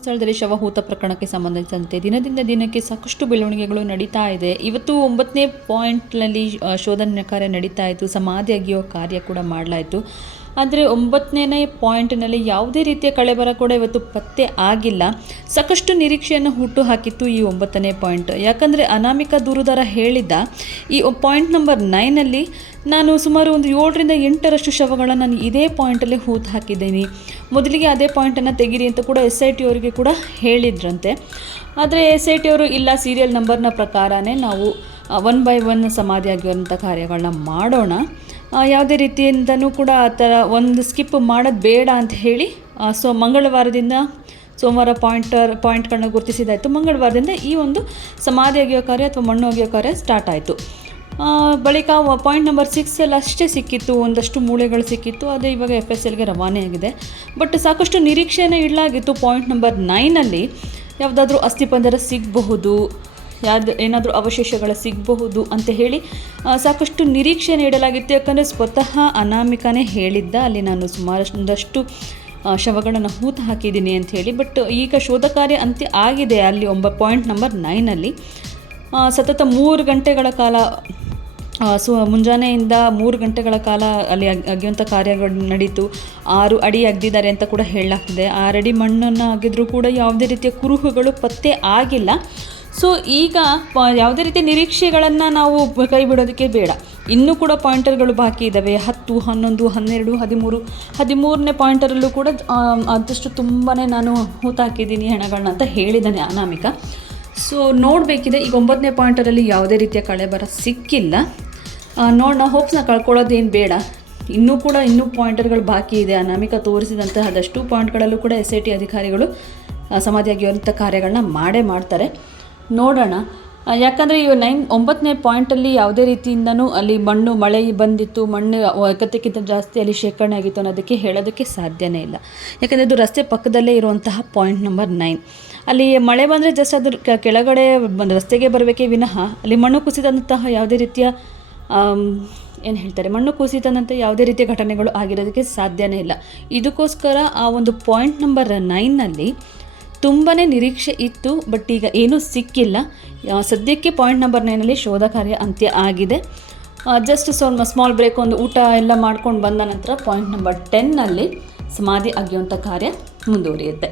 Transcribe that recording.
ಸ್ಥಳದಲ್ಲಿ ಶವಹೂತ ಪ್ರಕರಣಕ್ಕೆ ಸಂಬಂಧಿಸಿದಂತೆ ದಿನದಿಂದ ದಿನಕ್ಕೆ ಸಾಕಷ್ಟು ಬೆಳವಣಿಗೆಗಳು ನಡೀತಾ ಇದೆ. ಇವತ್ತು ಒಂಬತ್ತನೇ ಪಾಯಿಂಟ್ನಲ್ಲಿ ಶೋಧನೆ ಕಾರ್ಯ ನಡೀತಾ ಇತ್ತು. ಸಮಾಧಿ ಅಗಿಯೋ ಕಾರ್ಯ ಕೂಡ ಮಾಡಲಾಯಿತು. ಆದರೆ ಒಂಬತ್ತನೇ ಪಾಯಿಂಟ್ನಲ್ಲಿ ಯಾವುದೇ ರೀತಿಯ ಕಳೆಬರ ಕೂಡ ಇವತ್ತು ಪತ್ತೆ ಆಗಿಲ್ಲ. ಸಾಕಷ್ಟು ನಿರೀಕ್ಷೆಯನ್ನು ಹುಟ್ಟು ಹಾಕಿತ್ತು ಈ ಒಂಬತ್ತನೇ ಪಾಯಿಂಟ್. ಯಾಕಂದರೆ ಅನಾಮಿಕ ದೂರುದಾರ ಹೇಳಿದ್ದ, ಈ ಪಾಯಿಂಟ್ ನಂಬರ್ ನೈನಲ್ಲಿ ನಾನು ಸುಮಾರು ಒಂದು ಏಳರಿಂದ ಎಂಟರಷ್ಟು ಶವಗಳನ್ನು ನಾನು ಇದೇ ಪಾಯಿಂಟಲ್ಲಿ ಹೂತು ಹಾಕಿದ್ದೀನಿ. ಮೊದಲಿಗೆ ಅದೇ ಪಾಯಿಂಟನ್ನು ತೆಗೀರಿ ಅಂತ ಕೂಡ ಎಸ್ ಐ ಟಿ ಅವರಿಗೆ ಕೂಡ ಹೇಳಿದ್ರಂತೆ. ಆದರೆ ಎಸ್ ಐ ಟಿ ಅವರು ಇಲ್ಲ, ಸೀರಿಯಲ್ ನಂಬರ್ನ ಪ್ರಕಾರನೇ ನಾವು ಒನ್ ಬೈ ಒನ್ ಸಮಾಧಿ ಆಗಿರುವಂಥ ಕಾರ್ಯಗಳನ್ನ ಮಾಡೋಣ. ಯಾವುದೇ ರೀತಿಯಿಂದನೂ ಕೂಡ ಆ ಥರ ಒಂದು ಸ್ಕಿಪ್ ಮಾಡೋದು ಬೇಡ ಅಂತ ಹೇಳಿ ಸೊ ಮಂಗಳವಾರದಿಂದ ಸೋಮವಾರ ಪಾಯಿಂಟರ್ ಪಾಯಿಂಟ್ಗಳನ್ನ ಗುರುತಿಸಿದಾಯಿತು ಮಂಗಳವಾರದಿಂದ ಈ ಒಂದು ಸಮಾಧಿ ಅಗೆಯೋ ಕಾರ್ಯ ಅಥವಾ ಮಣ್ಣು ಅಗೆಯೋ ಕಾರ್ಯ ಸ್ಟಾರ್ಟ್ ಆಯಿತು. ಬಳಿಕ ಪಾಯಿಂಟ್ ನಂಬರ್ ಸಿಕ್ಸಲ್ಲಿ ಅಷ್ಟೇ ಸಿಕ್ಕಿತ್ತು ಒಂದಷ್ಟು ಮೂಳೆಗಳು ಸಿಕ್ಕಿತ್ತು ಅದೇ ಇವಾಗ ಎಫ್ ಎಸ್ ಎಲ್ಗೆ ರವಾನೆ ಆಗಿದೆ. ಬಟ್ ಸಾಕಷ್ಟು ನಿರೀಕ್ಷೆಯನ್ನು ಇಡಲಾಗಿತ್ತು ಪಾಯಿಂಟ್ ನಂಬರ್ ನೈನಲ್ಲಿ ಯಾವುದಾದ್ರೂ ಅಸ್ಥಿಪಂಜರ ಸಿಗಬಹುದು ಯಾವ್ದು ಏನಾದರೂ ಅವಶೇಷಗಳು ಸಿಗಬಹುದು ಅಂತ ಹೇಳಿ ಸಾಕಷ್ಟು ನಿರೀಕ್ಷೆ ನೀಡಲಾಗಿತ್ತು ಯಾಕಂದರೆ ಸ್ವತಃ ಅನಾಮಿಕಾನೇ ಹೇಳಿದ್ದ ಅಲ್ಲಿ ನಾನು ಸುಮಾರಷ್ಟೊಂದಷ್ಟು ಆ, ಶವಗಳನ್ನು ಹೂತು ಹಾಕಿದ್ದೀನಿ ಅಂತ ಹೇಳಿ. ಬಟ್ ಈಗ ಶೋಧ ಕಾರ್ಯ ಅಂತ್ಯ ಆಗಿದೆ ಅಲ್ಲಿ ಒಂಬ ಪಾಯಿಂಟ್ ನಂಬರ್ ನೈನಲ್ಲಿ ಸತತ ಮೂರು ಗಂಟೆಗಳ ಕಾಲ ಸೊ ಮುಂಜಾನೆಯಿಂದ ಮೂರು ಗಂಟೆಗಳ ಕಾಲ ಅಲ್ಲಿ ಅಗೆಯುವಂಥ ಕಾರ್ಯಗಳು ನಡೀತು. ಆರು ಅಡಿ ಅಗ್ದಿದ್ದಾರೆ ಅಂತ ಕೂಡ ಹೇಳಲಾಗ್ತಿದೆ. ಆರು ಅಡಿ ಮಣ್ಣನ್ನು ಆಗಿದ್ರೂ ಕೂಡ ಯಾವುದೇ ರೀತಿಯ ಕುರುಹುಗಳು ಪತ್ತೆ ಆಗಿಲ್ಲ. ಸೊ ಈಗ ಯಾವುದೇ ರೀತಿಯ ನಿರೀಕ್ಷೆಗಳನ್ನು ನಾವು ಕೈ ಬಿಡೋದಕ್ಕೆ ಬೇಡ. ಇನ್ನೂ ಕೂಡ ಪಾಯಿಂಟರ್ಗಳು ಬಾಕಿ ಇದ್ದಾವೆ ಹತ್ತು ಹನ್ನೊಂದು ಹನ್ನೆರಡು ಹದಿಮೂರು ಹದಿಮೂರನೇ ಪಾಯಿಂಟರಲ್ಲೂ ಕೂಡ ಆದಷ್ಟು ತುಂಬಾ ನಾನು ಹೂತಾಕಿದ್ದೀನಿ ಹೆಣಗಳನ್ನ ಅಂತ ಹೇಳಿದ್ದಾನೆ ಅನಾಮಿಕ. ಸೊ ನೋಡಬೇಕಿದೆ. ಈಗ ಒಂಬತ್ತನೇ ಪಾಯಿಂಟರಲ್ಲಿ ಯಾವುದೇ ರೀತಿಯ ಕಳೆಬರ ಸಿಕ್ಕಿಲ್ಲ. ಆ, ನೋಡೋಣ ಹೋಪ್ಸ್ನ ಕಳ್ಕೊಳ್ಳೋದೇನು ಬೇಡ. ಇನ್ನೂ ಕೂಡ ಇನ್ನೂ ಪಾಯಿಂಟರ್ಗಳು ಬಾಕಿ ಇದೆ. ಅನಾಮಿಕ ತೋರಿಸಿದಂತಹ ಅದಷ್ಟು ಪಾಯಿಂಟ್ಗಳಲ್ಲೂ ಕೂಡ ಎಸ್ ಐ ಟಿ ಅಧಿಕಾರಿಗಳು ಸಮಾಧಿಯಾಗಿರುವಂಥ ಕಾರ್ಯಗಳನ್ನ ಮಾಡೇ ಮಾಡ್ತಾರೆ. ನೋಡೋಣ. ಯಾಕಂದರೆ ಇವು ನೈನ್, ಒಂಬತ್ತನೇ ಪಾಯಿಂಟಲ್ಲಿ ಯಾವುದೇ ರೀತಿಯಿಂದನೂ ಅಲ್ಲಿ ಮಣ್ಣು, ಮಳೆ ಬಂದಿತ್ತು, ಮಣ್ಣು ಅಗತ್ಯಕ್ಕಿಂತ ಜಾಸ್ತಿ ಅಲ್ಲಿ ಶೇಖರಣೆ ಆಗಿತ್ತು ಅನ್ನೋದಕ್ಕೆ ಹೇಳೋದಕ್ಕೆ ಸಾಧ್ಯನೇ ಇಲ್ಲ. ಯಾಕಂದರೆ ಇದು ರಸ್ತೆ ಪಕ್ಕದಲ್ಲೇ ಇರುವಂತಹ ಪಾಯಿಂಟ್ ನಂಬರ್ ನೈನ್ ಅಲ್ಲಿ ಮಳೆ ಬಂದರೆ ಜಸ್ಟ್ ಅದ್ರ ಕೆಳಗಡೆ ರಸ್ತೆಗೆ ಬರಬೇಕೇ ವಿನಃ ಅಲ್ಲಿ ಮಣ್ಣು ಕುಸಿದಂತಹ ಯಾವುದೇ ರೀತಿಯ ಏನು ಹೇಳ್ತಾರೆ, ಮಣ್ಣು ಕುಸಿತದಂತೆ ಯಾವುದೇ ರೀತಿಯ ಘಟನೆಗಳು ಆಗಿರೋದಕ್ಕೆ ಸಾಧ್ಯನೇ ಇಲ್ಲ. ಇದಕ್ಕೋಸ್ಕರ ಆ ಒಂದು ಪಾಯಿಂಟ್ ನಂಬರ್ ನೈನ್ನಲ್ಲಿ ತುಂಬಾ ನಿರೀಕ್ಷೆ ಇತ್ತು ಬಟ್ ಈಗ ಏನೂ ಸಿಕ್ಕಿಲ್ಲ. ಸದ್ಯಕ್ಕೆ ಪಾಯಿಂಟ್ ನಂಬರ್ ನೈನಲ್ಲಿ ಶೋಧ ಕಾರ್ಯ ಅಂತ್ಯ ಆಗಿದೆ. ಜಸ್ಟ್ ಸ್ವಲ್ಪ ಸ್ಮಾಲ್ ಬ್ರೇಕ್ ಒಂದು ಊಟ ಎಲ್ಲ ಮಾಡ್ಕೊಂಡು ಬಂದ ನಂತರ ಪಾಯಿಂಟ್ ನಂಬರ್ ಟೆನ್ನಲ್ಲಿ ಸಮಾಧಿ ಆಗಿರುವಂಥ ಕಾರ್ಯ ಮುಂದುವರಿಯುತ್ತೆ.